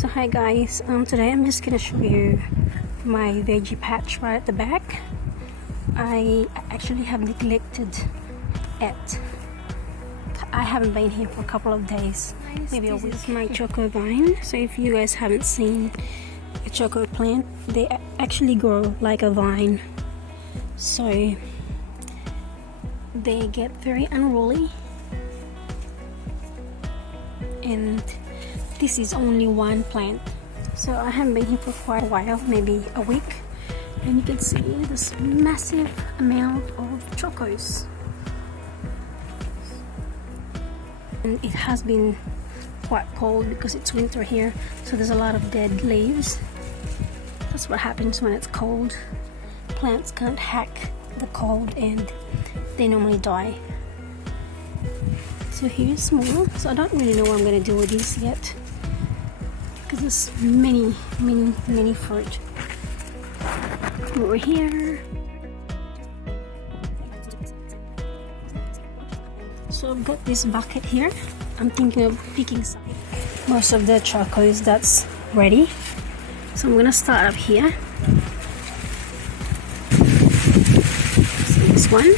So hi guys, today I'm just gonna show you my veggie patch right at the back. I actually have neglected it. I haven't been here for a couple of days, maybe a week. This is my choco vine. So if you guys haven't seen a choco plant, they actually grow like a vine. So they get very unruly, and this is only one plant. So I haven't been here for quite a while, maybe a week, and you can see this massive amount of chocos, and it has been quite cold because it's winter here, so there's a lot of dead leaves. That's what happens when it's cold. Plants can't hack the cold and they normally die. So here's more. So I don't really know what I'm going to do with these yet, because there's many fruit. More here. So I've got this bucket here. I'm thinking of picking some. Most of the chocos that's ready. So I'm gonna start up here. So this one.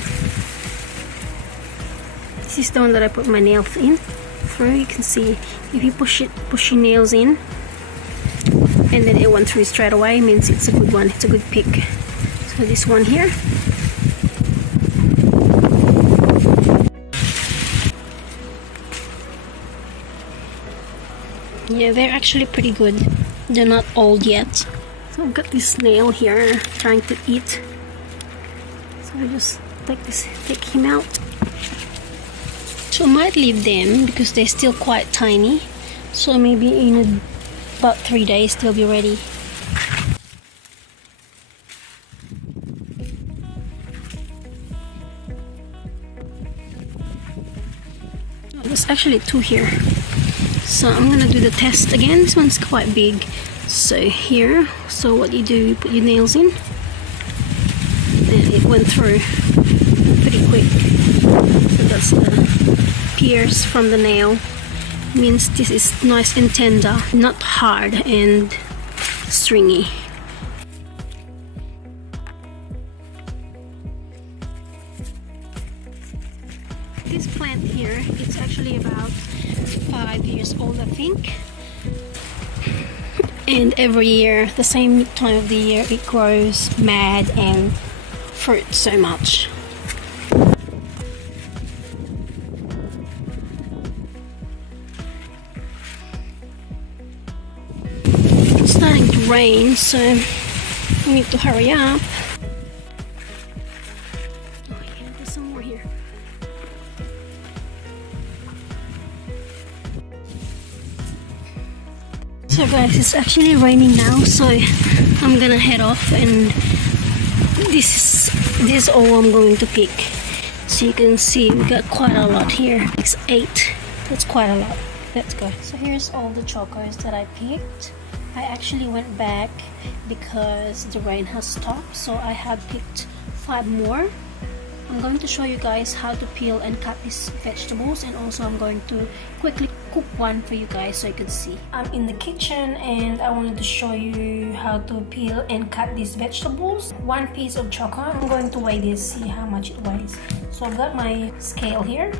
This is the one that I put my nails in through. You can see if you push your nails in and then it went through straight away, means it's a good one, it's a good pick. So this one here. Yeah, they're actually pretty good. They're not old yet. So I've got this snail here trying to eat. So I just take him out. So I might leave them because they're still quite tiny. So maybe in about 3 days they'll be ready. There's actually 2 here. So I'm gonna do the test again. This one's quite big. So here, so what you do, you put your nails in, and it went through pretty quick. So that's the pierce from the nail. Means this is nice and tender, not hard and stringy. This plant here, it's actually about 5 years old, I think. And every year, the same time of the year, it grows mad and fruits so much. It's starting to rain, so we need to hurry up. Oh yeah, there's some more here. So guys, it's actually raining now, so I'm gonna head off, and this is all I'm going to pick. So you can see we got quite a lot here. It's 8. That's quite a lot. Let's go. So here's all the chocos that I picked. I actually went back because the rain has stopped, so I had picked 5 more. I'm going to show you guys how to peel and cut these vegetables, and also I'm going to quickly cook one for you guys so you can see. I'm in the kitchen and I wanted to show you how to peel and cut these vegetables. 1 piece of choco, I'm going to weigh this, see how much it weighs. So I've got my scale here.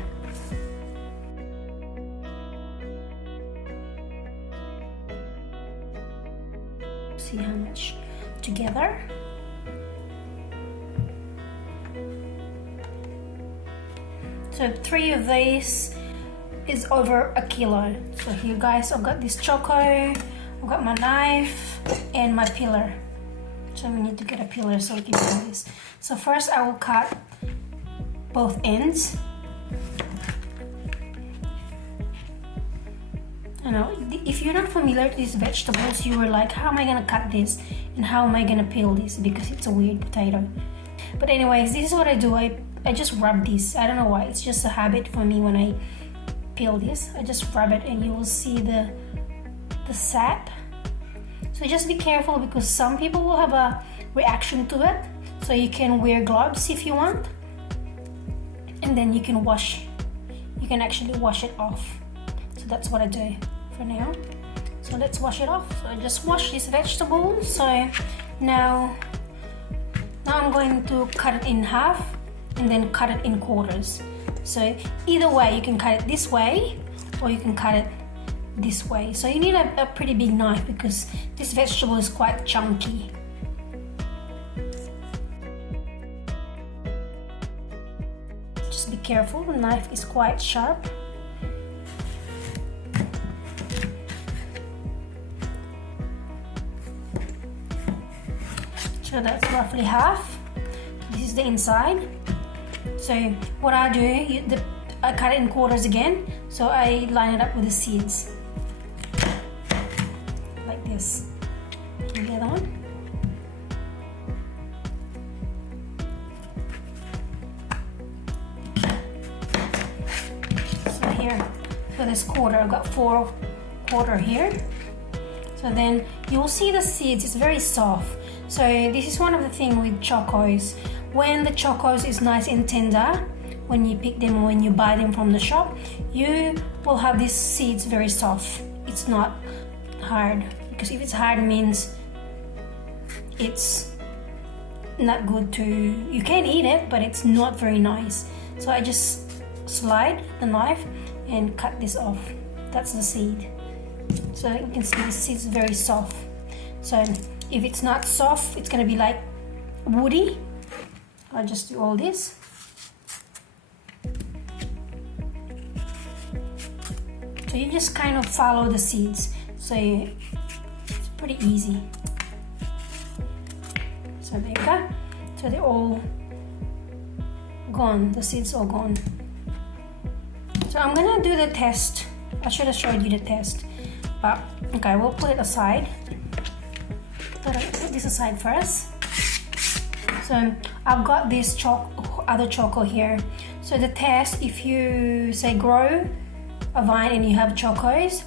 See how much together. So 3 of these is over 1 kilo. So here guys, I've got this choco, I've got my knife and my peeler. So we need to get a peeler so we can do this. So first I will cut both ends. You know, if you're not familiar with these vegetables, you were like, how am I gonna cut this and how am I gonna peel this, because it's a weird potato. But anyways, this is what I do. I just rub this. I don't know why, it's just a habit for me. When I peel this, I just rub it and you will see the sap. So just be careful, because some people will have a reaction to it. So you can wear gloves if you want, and then you can actually wash it off. So that's what I do for now. So So let's wash it off. So I just wash this vegetable. So now I'm going to cut it in half and then cut it in quarters. So either way, you can cut it this way or you can cut it this way. So you need a pretty big knife because this vegetable is quite chunky. Just be careful, the knife is quite sharp. So that's roughly half. This is the inside. So what I do, I cut it in quarters again. So I line it up with the seeds. Like this. And the other one. So here, for this quarter, I've got 4 quarter here. So then you'll see the seeds, it's very soft. So this is one of the things with chocos. When the chocos is nice and tender, when you pick them or when you buy them from the shop, you will have these seeds very soft. It's not hard, because if it's hard, it means it's not good to, you can eat it, but it's not very nice. So I just slide the knife and cut this off. That's the seed. So you can see the seeds very soft. So if it's not soft, it's gonna be like woody. I'll just do all this. So you just kind of follow the seeds. So it's pretty easy. So there you go. So they're all gone. The seeds are gone. So I'm gonna do the test. I should have showed you the test. But okay, we'll put it aside. Put this aside first. So I've got this other choco here. So the test, if you say grow a vine and you have chocos,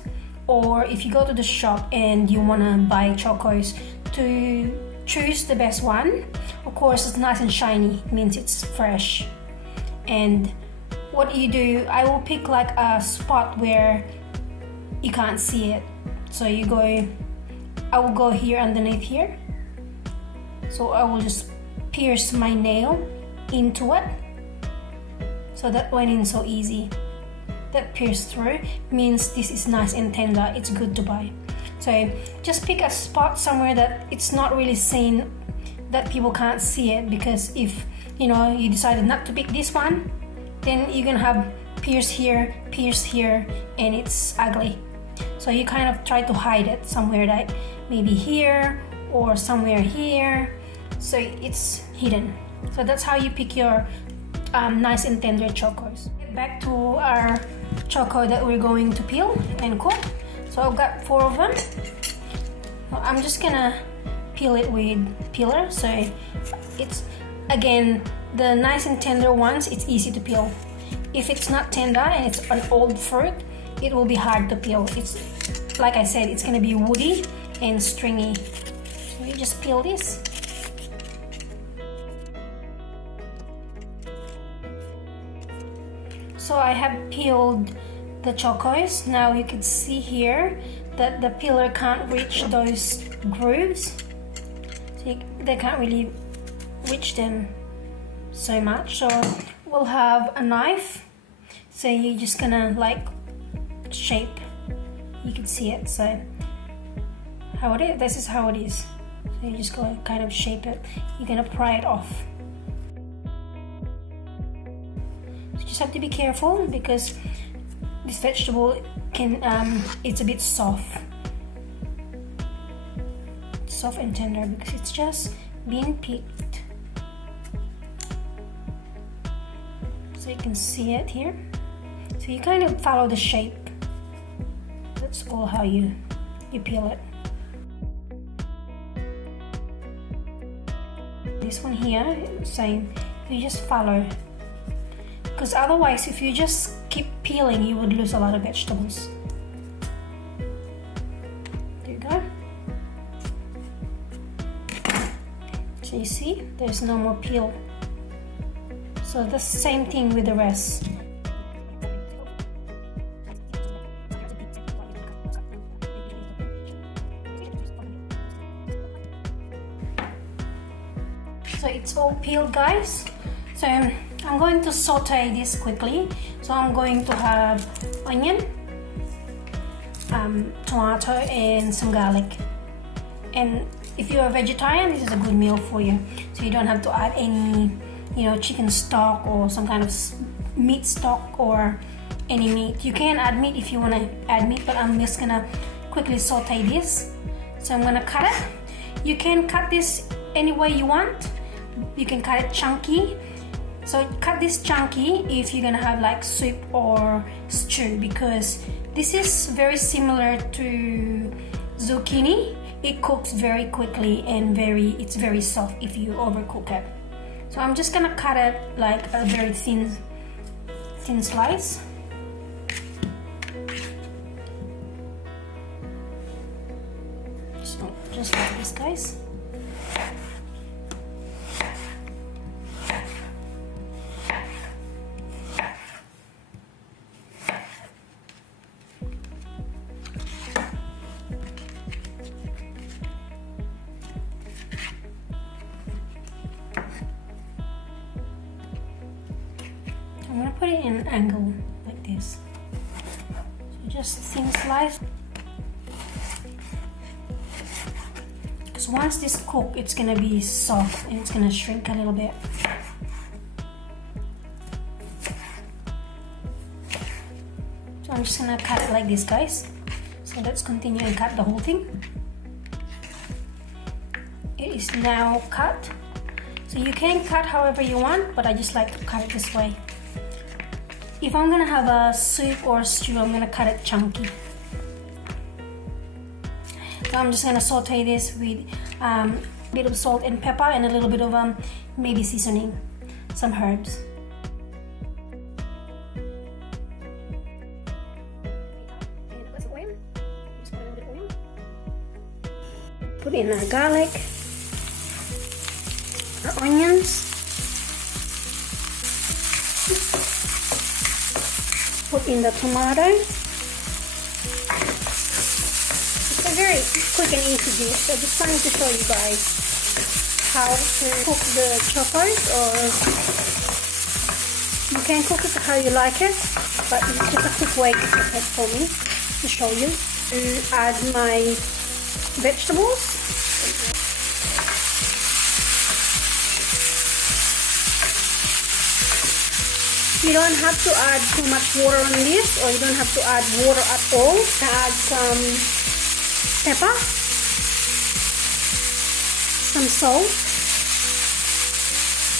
or if you go to the shop and you want to buy chocos, to choose the best one. Of course, it's nice and shiny, it means it's fresh. And what you do, I will pick like a spot where you can't see it. So I will go here underneath here. So I will just pierce my nail into it. So that went in so easy. That pierced through means this is nice and tender, it's good to buy. So just pick a spot somewhere that it's not really seen, that people can't see it, because if you decided not to pick this one, then you're gonna have pierce here, and it's ugly. So you kind of try to hide it somewhere, like maybe here or somewhere here, so it's hidden. So that's how you pick your nice and tender chocos. Back to our choco that we're going to peel and cook. So I've got 4 of them. I'm just gonna peel it with peeler. So it's, again, the nice and tender ones, it's easy to peel. If it's not tender and it's an old fruit, it will be hard to peel. It's, like I said, it's gonna be woody and stringy. So you just peel this. So I have peeled the chocos. Now you can see here that the peeler can't reach those grooves. So they can't really reach them so much. So we'll have a knife. So you're just gonna like shape. You can see it. So how it is. This is how it is. So you just go and kind of shape it. You're gonna pry it off. Just have to be careful because this vegetable can it's a bit soft and tender because it's just being picked. So you can see it here. So you kind of follow the shape. That's all how you peel it. This one here, same. You just follow. Because otherwise, if you just keep peeling, you would lose a lot of vegetables. There you go. So you see, there's no more peel. So the same thing with the rest. So it's all peeled, guys. So I'm going to saute this quickly. So I'm going to have onion, tomato, and some garlic. And if you're a vegetarian, this is a good meal for you. So you don't have to add any, chicken stock or some kind of meat stock or any meat. You can add meat if you want to add meat, but I'm just gonna quickly saute this. So I'm gonna cut it. You can cut this any way you want. You can cut it chunky. So cut this chunky if you're gonna have like soup or stew, because this is very similar to zucchini. It cooks very quickly and it's very soft if you overcook it. So I'm just gonna cut it like a very thin slice. So just like this, guys. I'm gonna put it in an angle like this. So just thin slice. Because once this cooks, it's gonna be soft and it's gonna shrink a little bit. So I'm just gonna cut it like this, guys. So let's continue and cut the whole thing. It is now cut. So you can cut however you want, but I just like to cut it this way. If I'm gonna have a soup or stew, I'm gonna cut it chunky. So I'm just gonna saute this with a bit of salt and pepper and a little bit of maybe seasoning, some herbs. Put in our garlic, our onions. Put in the tomato. It's a very quick and easy dish. So just trying to show you guys how to cook the choppers, or you can cook it how you like it, but it's just a quick way to cook it for me to show you. And add my vegetables. You don't have to add too much water on this, or you don't have to add water at all. Add some pepper, some salt,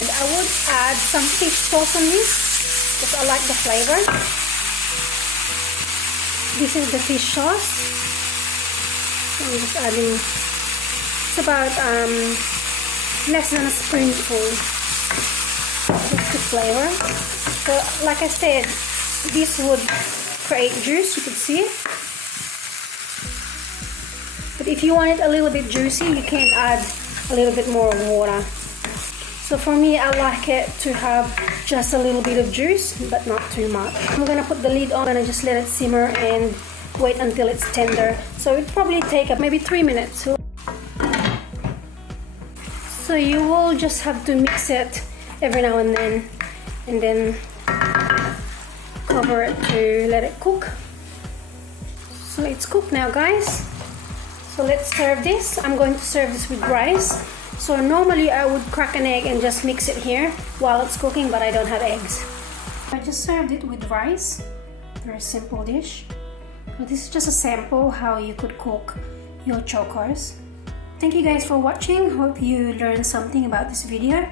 and I would add some fish sauce on this because I like the flavor. This is the fish sauce. I'm just adding, it's about less than a spoonful, just the flavor. So like I said, this would create juice, you could see it. But if you want it a little bit juicy, you can add a little bit more water. So for me, I like it to have just a little bit of juice, but not too much. I'm gonna put the lid on and just let it simmer and wait until it's tender. So it'll probably take up maybe 3 minutes. So you will just have to mix it every now and then cover it to let it cook. So it's cooked now, guys. So let's serve this. I'm going to serve this with rice. So normally I would crack an egg and just mix it here while it's cooking, but I don't have eggs. I just served it with rice. Very simple dish. But this is just a sample how you could cook your chokors. Thank you guys for watching. Hope you learned something about this video.